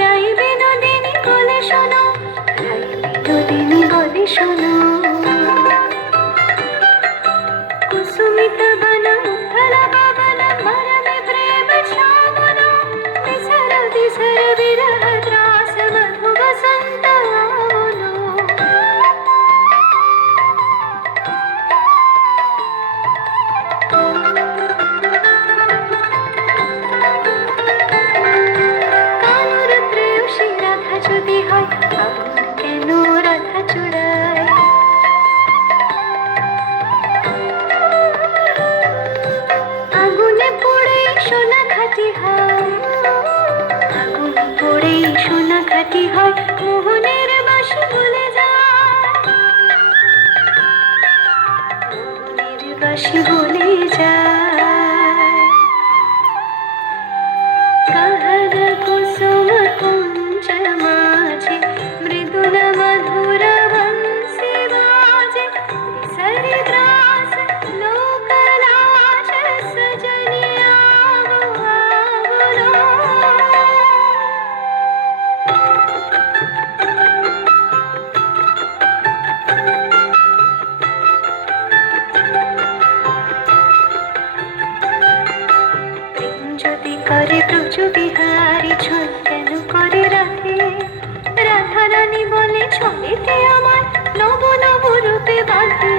রাই বিনোদিনী বলে শোনো, রাই বিনোদিনী বলে শোনো। कुसुमित बन मुखल पवन मरमे प्रेम श्यामन, बिसर बिसर विरह त्रास मधु वसंत आवनो। कानुर प्रेयसी राधा যদি হয়, আগুন কেন রাধা চূড়ায়? আগুনে পড়েই সোনা খাঁটি হয়, আগুনে পড়েই সোনা খাঁটি হয়, মোহনের বাসি ভুলে যায়, মোহনের বাসি ভুলে যায়। कहर कुसुम कुंज माझे, मृदुल मधुर बंसी बाजे, बिसरि त्रास लोक लाज, सजनी आवो आवलो। প্রেম যদি করে ব্রজ বিহারী, ছল কেন করে রাধে? রাধা রানী বলে ছলেতে আমার নব নব রূপে বাঁধে।